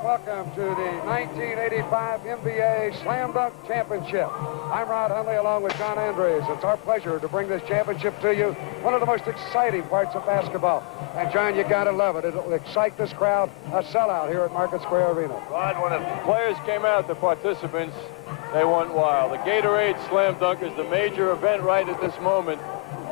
and welcome to the 1985 NBA Slam Dunk Championship. I'm Rod Hundley along with John Andres. It's our pleasure to bring this championship to you, one of the most exciting parts of basketball. And John, you gotta love it. It'll excite this crowd, a sellout here at Market Square Arena. Rod, when the players came out, the participants, they went wild. The Gatorade Slam Dunk is the major event right at this moment.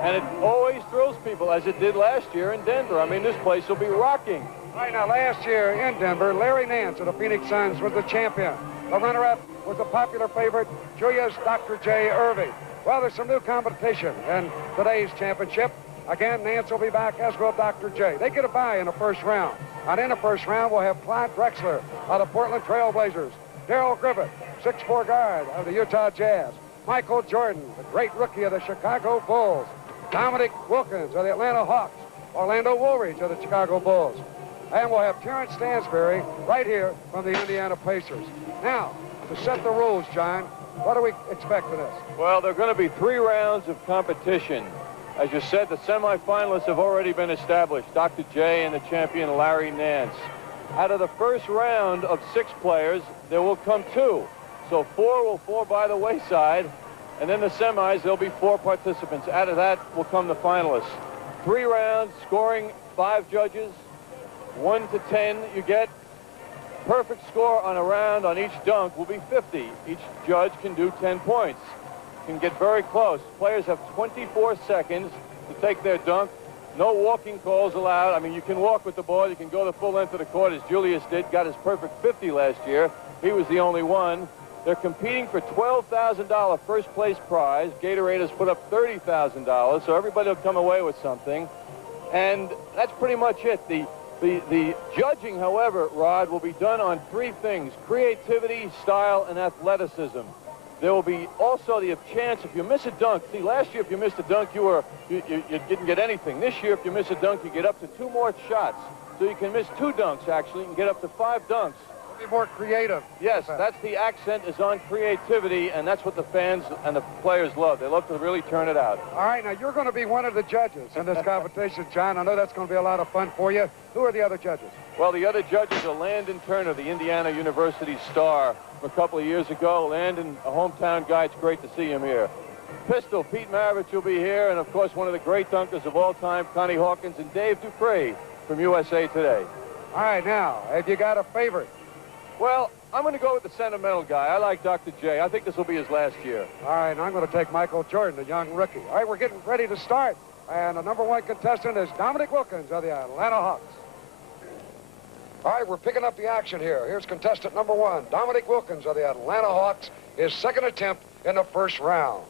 And it always thrills people, as it did last year in Denver. I mean, this place will be rocking. Right now, last year in Denver, Larry Nance of the Phoenix Suns was the champion. The runner-up was the popular favorite, Julius Dr. J. Irving. Well, there's some new competition in today's championship. Again, Nance will be back, as will Dr. J. They get a bye in the first round. And in the first round, we'll have Clyde Drexler of the Portland Trail Blazers, Darrell Griffith, 6'4" guard of the Utah Jazz, Michael Jordan, the great rookie of the Chicago Bulls, Dominic Wilkins of the Atlanta Hawks, Orlando Woolridge of the Chicago Bulls. And we'll have Terrence Stansbury right here from the Indiana Pacers. Now, to set the rules, John, what do we expect of this? Well, there are going to be 3 rounds of competition. As you said, the semifinalists have already been established, Dr. J and the champion Larry Nance. Out of the first round of 6 players, there will come 2. So 4 will fall by the wayside. And then the semis, there'll be 4 participants. Out of that will come the finalists. 3 rounds, scoring 5 judges. 1 to 10 you get. Perfect score on a round on each dunk will be 50. Each judge can do 10 points. Can get very close. Players have 24 seconds to take their dunk. No walking calls allowed. I mean, you can walk with the ball. You can go the full length of the court, as Julius did. Got his perfect 50 last year. He was the only one. They're competing for $12,000 first place prize. Gatorade has put up $30,000, so everybody will come away with something. And that's pretty much it. The judging, however, Rod, will be done on 3 things: creativity, style, and athleticism. There will be also the chance, if you miss a dunk. See, last year, if you missed a dunk, you didn't get anything. This year, if you miss a dunk, you get up to 2 more shots. So you can miss 2 dunks, actually, and get up to 5 dunks. Be more creative. Yes, that's the accent is on creativity, and that's what the fans and the players love. They love to really turn it out. All right, now you're going to be one of the judges in this competition, John. I know that's going to be a lot of fun for you. Who are the other judges? Well, the other judges are Landon Turner, the Indiana University star from a couple of years ago. Landon, a hometown guy. It's great to see him here. Pistol, Pete Maravich will be here, and of course, one of the great dunkers of all time, Connie Hawkins, and Dave Dupree from USA Today. All right, now, have you got a favorite? Well, I'm going to go with the sentimental guy. I like Dr. J. I think this will be his last year. All right, and I'm going to take Michael Jordan, the young rookie. All right, we're getting ready to start. And the #1 contestant is Dominic Wilkins of the Atlanta Hawks. All right, we're picking up the action here. Here's contestant #1, Dominic Wilkins of the Atlanta Hawks, his second attempt in the first round.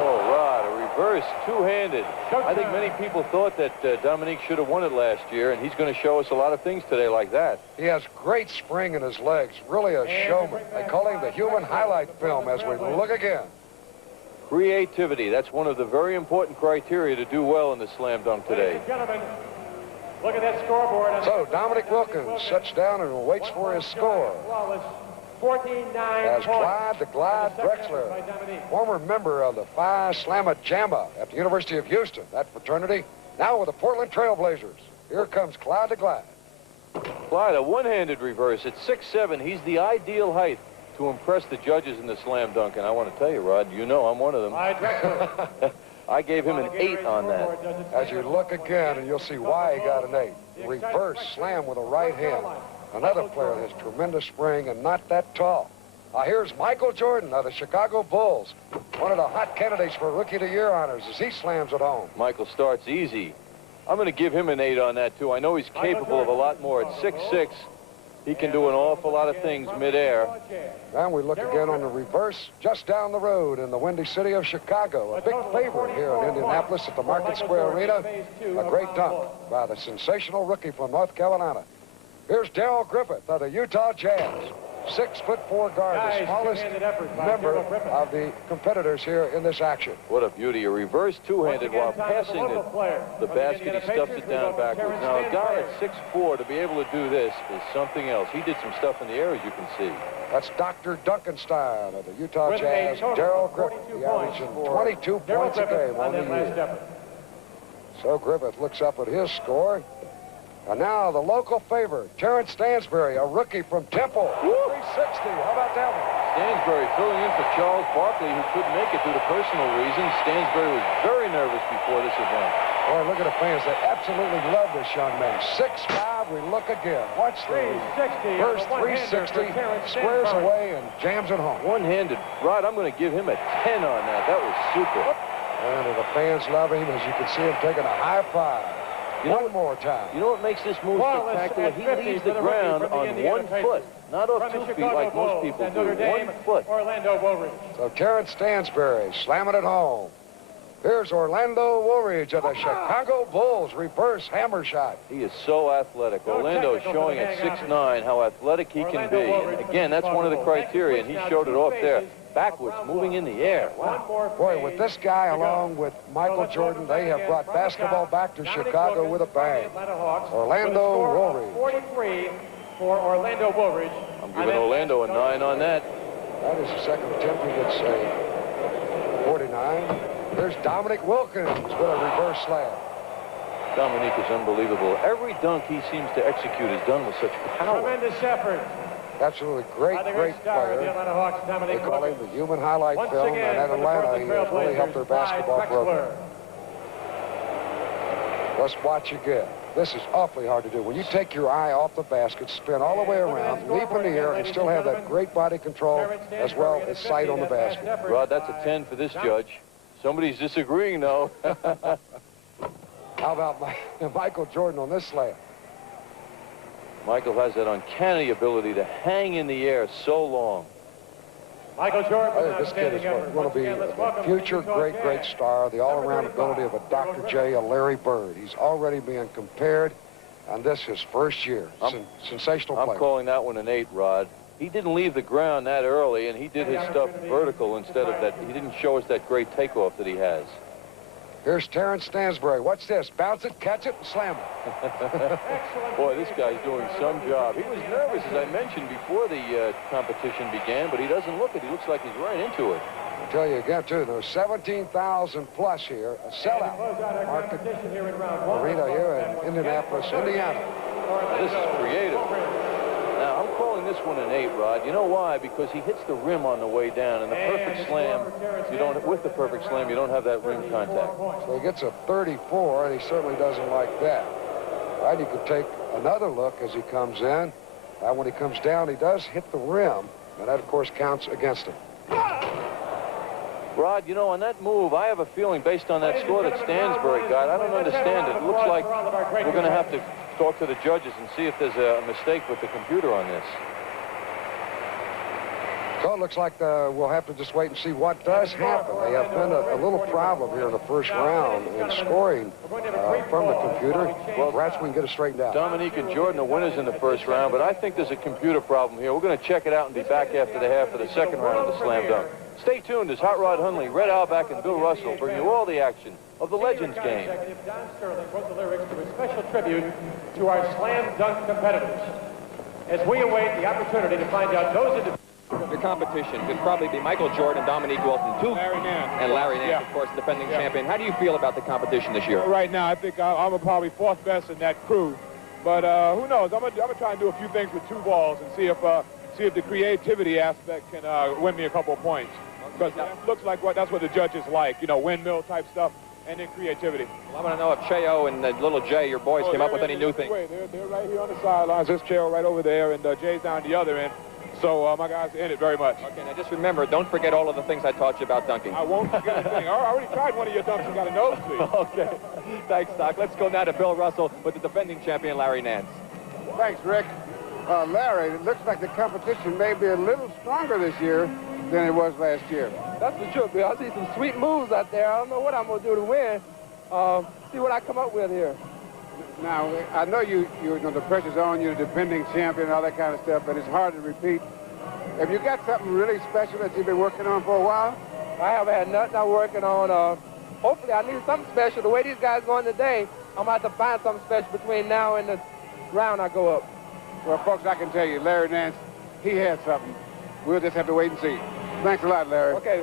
Oh, Rod, a reverse two-handed. I think many people thought that Dominique should have won it last year, and he's going to show us a lot of things today like that. He has great spring in his legs, really a showman. They call him the human highlight film as we look again. Creativity, that's one of the very important criteria to do well in the slam dunk today. Ladies and gentlemen, look at that scoreboard. So Dominic Wilkins sits down and waits for his score. 14-9 As Clyde the Glide Drexler, former member of the Phi Slamma Jamma at the University of Houston, that fraternity, now with the Portland Trail Blazers. Here comes Clyde the Glide. Clyde, a one-handed reverse at 6'7". He's the ideal height to impress the judges in the slam dunk. And I want to tell you, Rod, you know I'm one of them. I gave him an 8 on that. As you look again, and you'll see why he got an 8. Reverse slam with a right hand. Another player that has tremendous spring and not that tall. Here's Michael Jordan of the Chicago Bulls, one of the hot candidates for Rookie of the Year honors as he slams it home. Michael starts easy. I'm going to give him an 8 on that, too. I know he's capable of a lot more. At 6'6", he can do an awful lot of things midair. And we look again on the reverse just down the road in the windy city of Chicago. A big favorite here in Indianapolis at the Market Square Arena. A great dunk by the sensational rookie from North Carolina. Here's Darrell Griffith of the Utah Jazz. 6'4" guard, the smallest member of the competitors here in this action. What a beauty, a reverse two-handed while passing the basket. He stuffs it down backwards. Now, a guy at 6'4" to be able to do this is something else. He did some stuff in the air, as you can see. That's Dr. Duncanstein of the Utah Jazz, Darrell Griffith. He averaging 22 points a game on the year. So Griffith looks up at his score. And now the local favorite, Terrence Stansbury, a rookie from Temple. 360. How about that one? Stansbury filling in for Charles Barkley, who couldn't make it due to personal reasons. Stansbury was very nervous before this event. Boy, look at the fans. They absolutely love this young man. 6'5", we look again. Watch the 360. first 360, squares away and jams it home. One-handed. Rod, I'm going to give him a 10 on that. That was super. And the fans love him, as you can see him taking a high five. One more time. You know what makes this move spectacular? He leaves the ground on 1 foot, not off 2 feet like most people do. 1 foot. Orlando Woolridge. So Terrence Stansbury slamming it home. Here's Orlando Woolridge of the Chicago Bulls. Reverse hammer shot. He is so athletic. Orlando showing at 6'9" how athletic he can be. And again, that's one of the criteria, and he showed it off there. Backwards, moving in the air. Wow. Boy, with this guy along with Michael Jordan, they have brought basketball back to Chicago with a bang. Orlando Woolridge. 43 for Orlando Woolridge. I'm giving Orlando a 9 on that. That is the second attempt. He gets a 49. There's Dominic Wilkins with a reverse slam. Dominique is unbelievable. Every dunk he seems to execute is done with such power. Tremendous effort. Absolutely great player. They call him the human highlight film, and at Atlanta, he has really helped their basketball program. Let's watch again. This is awfully hard to do. When you take your eye off the basket, spin all the way around, leap in the air, and still have that great body control as well as sight on the basket. Rod, that's a 10 for this judge. Somebody's disagreeing, though. How about Michael Jordan on this slam? Michael has that uncanny ability to hang in the air so long. Michael Jordan. This kid is going to be a future great star, the all-around ability of a Dr. J, a Larry Bird. He's already being compared, and this is his first year. Sensational player. I'm calling that one an 8, Rod. He didn't leave the ground that early, and he did his stuff vertical instead of that. He didn't show us that great takeoff that he has. Here's Terrence Stansbury. Watch this. Bounce it, catch it, and slam it. Boy, this guy's doing some job. He was nervous, as I mentioned, before the competition began, but he doesn't look it. He looks like he's right into it. I'll tell you again, too, there's 17,000 plus here. A sellout market arena here in Indianapolis, Indiana. This is creative. Now, I'm calling this one an 8, Rod. You know why? Because he hits the rim on the way down, and the perfect slam, with the perfect slam, you don't have that rim contact. So he gets a 34, and he certainly doesn't like that. Right, you could take another look as he comes in. When he comes down, he does hit the rim, and that, of course, counts against him. Rod, you know, on that move, I have a feeling, based on that score that Stansbury got, I don't understand it. It looks like we're going to have to talk to the judges and see if there's a mistake with the computer on this. So it looks like we'll have to just wait and see what does happen. They have been a little problem here in the first round in scoring from the computer. Well, perhaps we can get it straightened out. Dominique and Jordan are winners in the first round, but I think there's a computer problem here. We're going to check it out and be back after the half for the second round of the slam dunk. Stay tuned as Hot Rod Hundley, Red Auerbach, and Bill Russell bring you all the action of the Legends game. Don Sterling wrote the lyrics to a special tribute to our slam dunk competitors. As we await the opportunity to find out those individuals. The competition could probably be Michael Jordan, Dominique Wilson, Larry Nance. and Larry Nance, of course, defending champion. How do you feel about the competition this year? Right now, I think I'm probably fourth best in that crew. But who knows? I'm gonna try and do a few things with 2 balls and see if the creativity aspect can win me a couple of points. Because it looks like that's what the judges like, you know, windmill type stuff, and then creativity. Well, I want to know if Cheo and little Jay, your boys, came up with any new things. They're right here on the sidelines. There's Cheo right over there, and Jay's down the other end. So my guys are in it very much. Okay, now just remember, don't forget all of the things I taught you about dunking. I won't forget a thing. I already tried one of your dunks and got a nosebleed. Okay. Thanks, Doc. Let's go now to Bill Russell with the defending champion, Larry Nance. Thanks, Rick. Larry, it looks like the competition may be a little stronger this year than it was last year. That's the truth, Bill. I see some sweet moves out there. I don't know what I'm going to do to win. See what I come up with here. Now, I know you know the pressure's on you, the defending champion, all that kind of stuff, but it's hard to repeat. Have you got something really special that you've been working on for a while? I haven't had nothing I'm working on. Hopefully, I need something special. The way these guys going today, I'm going to have to find something special between now and the round I go up. Well, folks, I can tell you, Larry Nance, he has something. We'll just have to wait and see. Thanks a lot, Larry. Okay.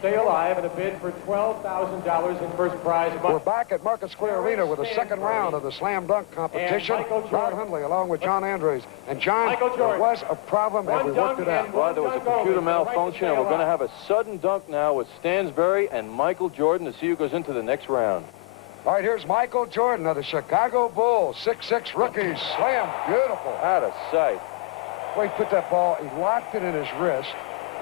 stay alive in a bid for $12,000 in first prize money. We're back at Market Square Arena with the second round of the slam dunk competition. Rod Hundley along with John Andrews. And John, there was a problem and we worked it out. Well, there was a computer malfunction, and we're going to have a sudden dunk now with Stansbury and Michael Jordan to see who goes into the next round. All right, here's Michael Jordan of the Chicago Bulls. 6'6" rookie. Slam. Beautiful. Out of sight. Well, he put that ball, he locked it in his wrist,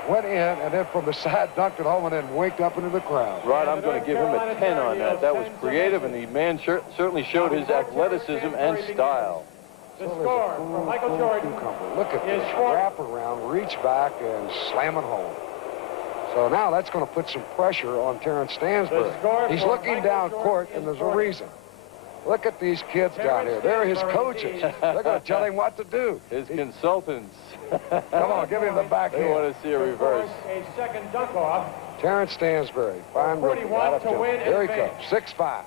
went in, and then from the side dunked it home and then winked up into the crowd. Rod, I'm going to give him a 10 on that. That was creative, and the man certainly showed his athleticism and style. The score for Michael Jordan. Look at this wrap around, reach back, and slam it home. So now that's going to put some pressure on Terrence Stansbury. He's looking down court, and there's a reason. Look at these kids down here. They're his coaches. They're going to tell him what to do. His consultants. Come on, give him the backhand. They want to see a reverse. A second dunk off. Terrence Stansbury, fine rookie. Here he comes, 6'5".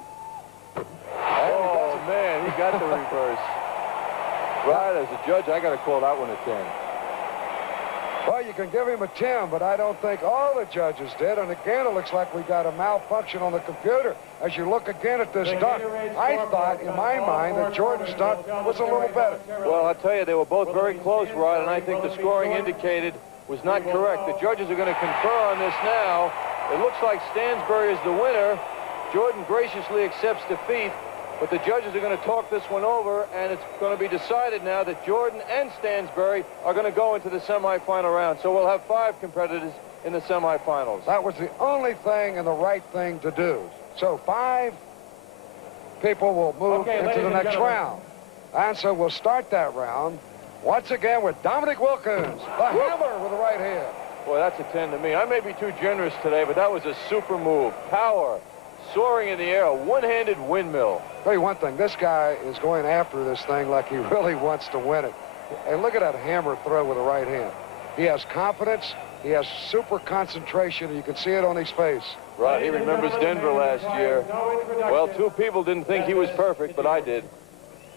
Oh, man, he got the reverse. Rod, as a judge, I got to call that one a 10. Well, you can give him a 10, but I don't think all the judges did. And again, it looks like we got a malfunction on the computer. As you look again at this dunk, I thought in my mind that Jordan's dunk was a little better. Well, I'll tell you, they were both very close, Rod, and I think the scoring indicated was not correct. The judges are going to confer on this now. It looks like Stansbury is the winner. Jordan graciously accepts defeat. But the judges are going to talk this one over, and it's going to be decided now that Jordan and Stansbury are going to go into the semifinal round. So we'll have 5 competitors in the semifinals. That was the only thing and the right thing to do. So 5 people will move into the next round. And so we'll start that round once again with Dominic Wilkins, the hammer with the right hand. Boy, that's a 10 to me. I may be too generous today, but that was a super move. Power, soaring in the air, a one-handed windmill. Tell you one thing, this guy is going after this thing like he really wants to win it. And look at that hammer throw with the right hand. He has confidence. He has super concentration. You can see it on his face. Right, he remembers Denver last year. Well, 2 people didn't think he was perfect, but I did.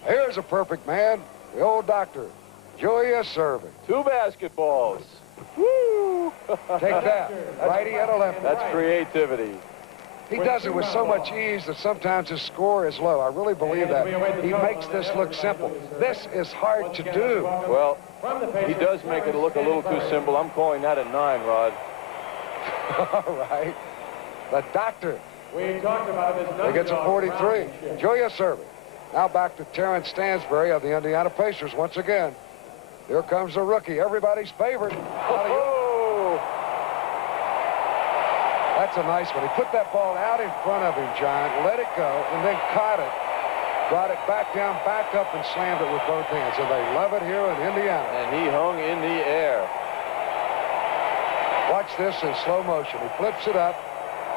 Here's a perfect man, the old doctor, Julius Erving. 2 basketballs. Woo! Take that, righty and a lefty. That's creativity. He does it with so much ease that sometimes his score is low. I really believe that. He makes this look simple. This is hard to do. Well, he does make it look a little too simple. I'm calling that a 9, Rod. All right. The doctor. We talked about him as He gets a 43. Julius Erving. Now back to Terrence Stansbury of the Indiana Pacers once again. Here comes the rookie, everybody's favorite. That's a nice one. He put that ball out in front of him, John, let it go, and then caught it, brought it back down, back up, and slammed it with both hands. And they love it here in Indiana. And he hung in the air. Watch this in slow motion. He flips it up.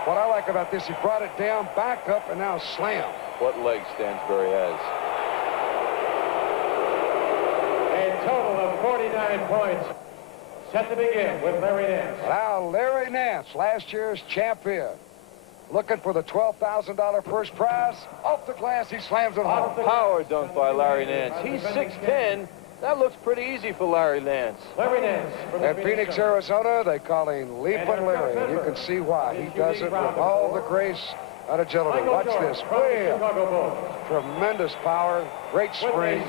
What I like about this, he brought it down, back up, and now slam. What legs Stansbury has. A total of 49 points. Set to begin with Larry Nance. Now, Larry Nance, last year's champion. Looking for the $12,000 first prize. Off the glass, he slams it home. Power dunk by Larry Nance. He's 6'10". That looks pretty easy for Larry Nance. Larry Nance. At Phoenix, Arizona, they call him Leapin' Larry. And you can see why. He does it with all the grace and agility. Watch this. Bam. Tremendous power. Great spring.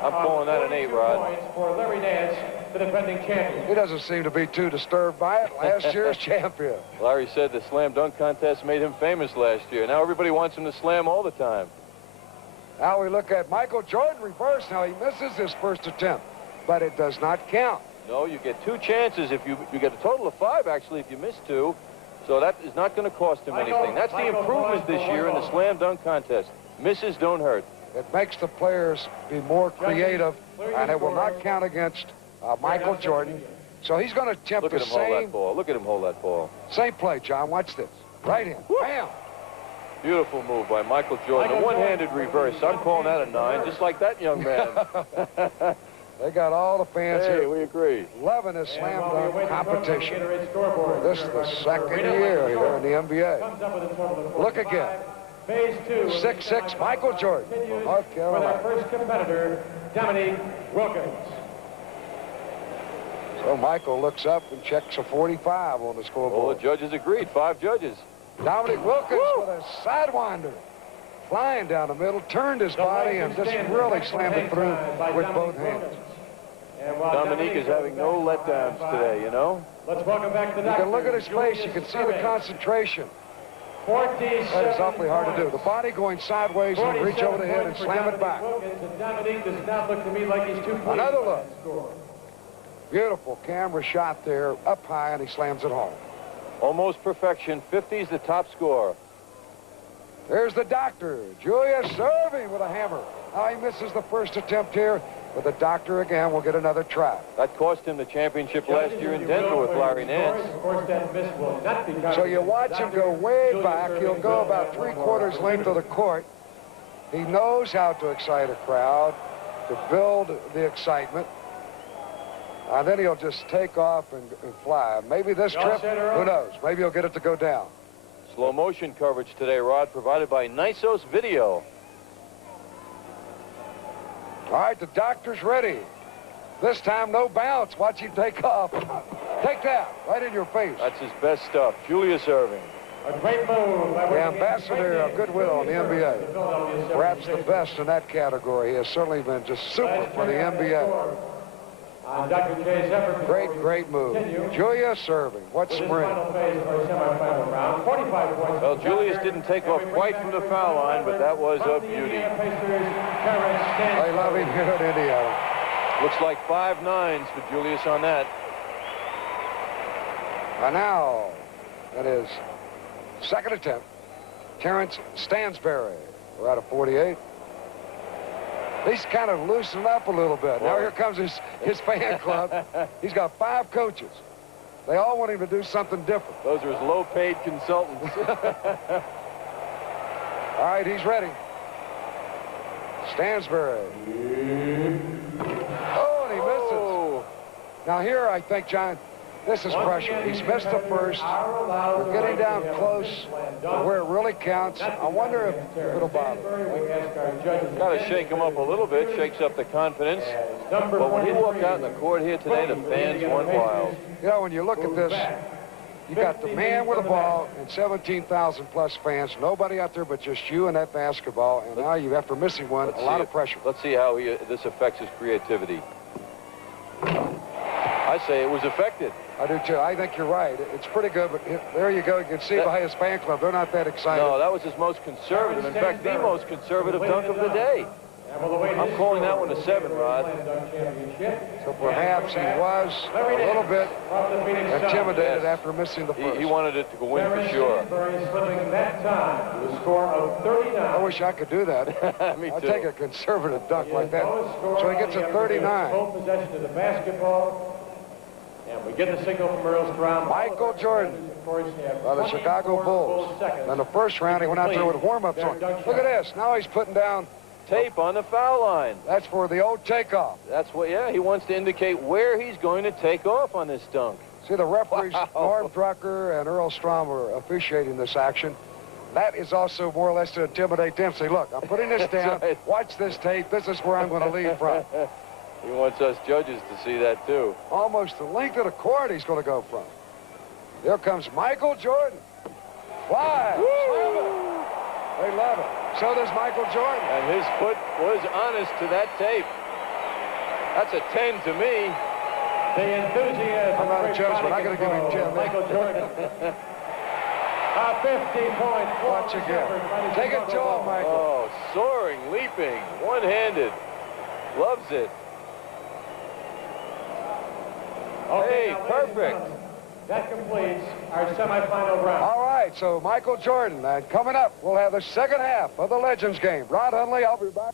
I'm calling that an 8, Rod. For Larry Nance, the defending champion. He doesn't seem to be too disturbed by it. Last year's champion. Larry said the slam dunk contest made him famous last year. Now everybody wants him to slam all the time. Now we look at Michael Jordan reverse. Now he misses his first attempt, but it does not count. No, you get 2 chances. If you get a total of 5, actually, if you miss 2. So that is not going to cost him anything. That's the improvement this year in the slam dunk contest. Misses don't hurt. It makes the players be more creative, and it will not count against Michael Jordan. So he's going to attempt the same. Hold that ball. Look at him hold that ball. Same play, John. Watch this. Right in. Bam. Beautiful move by Michael Jordan. A one-handed reverse. I'm calling that a 9, just like that young man. They got all the fans Hey, here we agree. loving this slam dunk competition. This is the second year here in the NBA. Look again. Phase 2. 6'6", Michael Jordan from North With Carolina. our first competitor, Dominic Wilkins. So Michael looks up and checks a 45 on the scoreboard. Well, the judges agreed. 5 judges. Dominic Wilkins with a sidewinder. Flying down the middle, turned his body, and just really slammed it through with both hands. Dominique is having no letdowns today, you know? Let's welcome back the You can look at his face. You can see the concentration. 47 That is awfully hard to do. The body going sideways and reach over the head and slam it back. Dominique does not look to me like he's too pleased. Another look. Beautiful camera shot there, up high, and he slams it home. Almost perfection. 50 is the top score. There's the doctor, Julius serving with a hammer. Now he misses the first attempt here, but the doctor again will get another try. That cost him the championship last year in Denver with Larry Nance. Of course, that miss will not be So you watch him go way back. He'll go about 3/4 length of the court. He knows how to excite a crowd, to build the excitement. And then he'll just take off and fly. Maybe this trip, who knows? Maybe he'll get it to go down. Slow motion coverage today, Rod, provided by Nisos Video. All right, the doctor's ready. This time, no bounce. Watch him take off. Take that right in your face. That's his best stuff. Julius Erving. A great move. The ambassador of goodwill in the NBA. Perhaps the best in that category. He has certainly been just super for the NBA. Dr. Jay's effort. Great move. Julius Erving. What spring. Well, Julius didn't take off quite from the foul line, but that was a beauty. They love him here in Indiana. Looks like 5 9s for Julius on that. And now, that is second attempt. Terrence Stansberry. We're out of 48. He's kind of loosened up a little bit. Now here comes his fan club. He's got 5 coaches. They all want him to do something different. Those are his low-paid consultants. All right, he's ready. Stansberry. Oh, and he misses. Now here, I think, John, this is pressure. He's missed the first. We're getting down close to where it really counts. I wonder if it'll bother. Got to shake him up a little bit, shakes up the confidence. But when he walked out in the court here today, the fans went wild. You know, when you look at this, you got the man with the ball and 17,000 plus fans. Nobody out there but just you and that basketball. And now you, after missing one, a lot of pressure. Let's see how this affects his creativity. I say it was affected. I do too. I think you're right. It's pretty good, but there you go. You can see by his fan club, they're not that excited. No, that was his most conservative. In fact, the most conservative dunk of the day. I'm calling that one a 7, Rod. So perhaps he was a little bit intimidated after missing the first. He wanted it to go in for sure. I wish I could do that. Me I'd too. take a conservative dunk like that. So he gets a 39. Full possession of the basketball. And we get the signal from Earl Strom. Michael Jordan by the Chicago Bulls. In the first round, he went out there with warm-ups on. Look at this. Now he's putting down tape on the foul line. That's for the old takeoff. That's what, yeah, he wants to indicate where he's going to take off on this dunk. See, the referees, Norm Drucker and Earl Strom, are officiating this action. That is also more or less to intimidate them. Say, look, I'm putting this down. Right. Watch this tape. This is where I'm going to lead from. He wants us judges to see that, too. Almost the length of the court he's going to go from. Here comes Michael Jordan. Fly. They love it. So does Michael Jordan. And his foot was honest to that tape. That's a 10 to me. The enthusiasm. I'm not a judge, but I'm going to give him 10. Michael Jordan. A 50-point. Watch again. Take it to him, Michael. Oh, soaring, leaping, one-handed. Loves it. Okay, hey, perfect. That completes our semifinal round. All right, so Michael Jordan. And coming up, we'll have the second half of the Legends game. Rod Hundley, I'll be back.